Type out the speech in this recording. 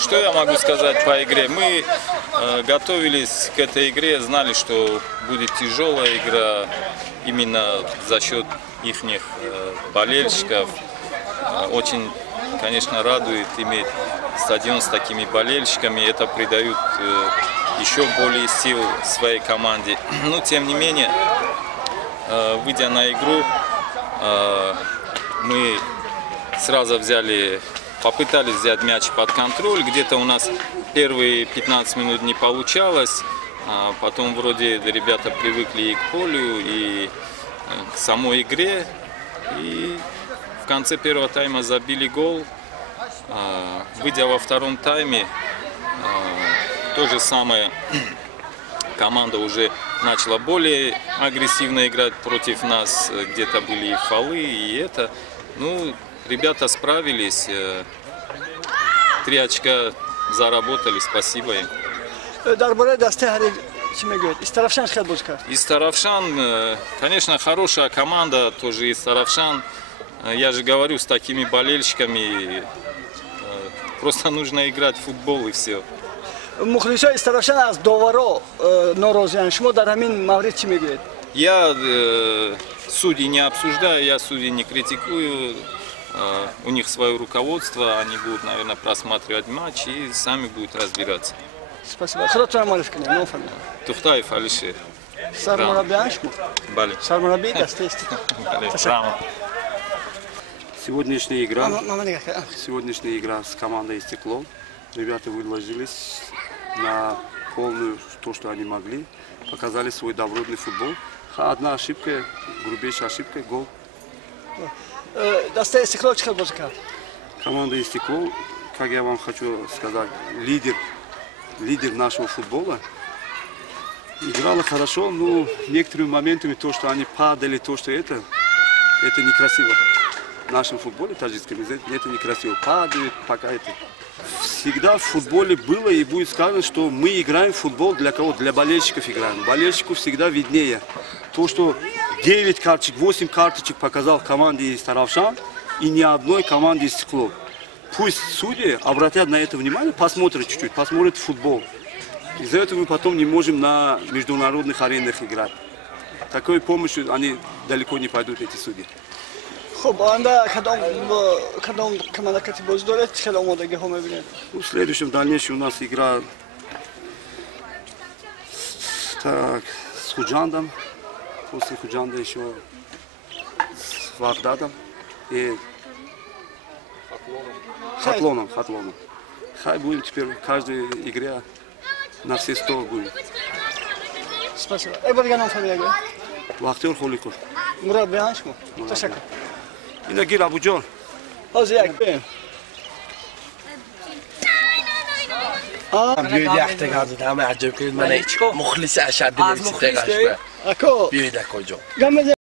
Что я могу сказать по игре? Мы готовились к этой игре, знали, что будет тяжелая игра именно за счет их болельщиков. Очень, конечно, радует иметь стадион с такими болельщиками. Это придает еще более сил своей команде. Но, тем не менее, выйдя на игру, мы сразу попытались взять мяч под контроль. Где-то у нас первые 15 минут не получалось. Потом вроде ребята привыкли и к полю, и к самой игре. И в конце первого тайма забили гол. Выйдя во втором тайме, то же самое, команда уже начала более агрессивно играть против нас. Где-то были и фолы, и это. Ну, ребята справились, 3 очка заработали, спасибо им. Из Таравшан, конечно, хорошая команда, тоже из Таравшан. Я же говорю, с такими болельщиками просто нужно играть в футбол и все. Мухлиса из Таравшан аз доваро норозян. Шумо дар ҳамин маврид чӣ мегӯед? Я судей не обсуждаю, я судей не критикую. У них свое руководство, они будут, наверное, просматривать матч и сами будут разбираться. Спасибо. Худотвор малиф кунем, но фамилия. Тухтаев Алишер. Сармурабиан шумо? Бале. Сармураби дастест. Сегодняшняя игра с командой «Стекло». Ребята выложились на полную то, что они могли. Показали свой добротный футбол. Одна ошибка, грубейшая ошибка, гол. Команда «Стекло», как я вам хочу сказать, лидер нашего футбола. Играла хорошо, но некоторыми моментами то, что они падали, то, что это некрасиво. В нашем футболе, таджикском языке, это некрасиво. Падают, пока это. Всегда в футболе было и будет сказано, что мы играем в футбол для кого? Для болельщиков играем. Болельщику всегда виднее. То, что 9 карточек, 8 карточек показал команде из Таравшан и ни одной команде из «Стекло». пусть судьи обратят на это внимание, посмотрят чуть-чуть, посмотрят футбол. Из-за этого мы потом не можем на международных аренах играть. Такой помощью они далеко не пойдут, эти судьи. خب آنده کدام کمانکتی باز دارد چه آمادگی ها می‌بینید؟ Ну, в следующем, дальнейшем у нас игра так, с Худжандом, после Худжанда еще с Вагдадом и Хатлоном. Хай будем теперь в каждой игре на все 100 будем. Спасибо. Эбар ганам фамилия? Вахтер Холиков. Мурад Бианшмо. Ташаккур. Инагир Абуджон. Аз як бим. بیایید یک تک از همه عجب کنید من مخلص اشد دلویسی تک اشبه اکو. بیایید یک کجا گم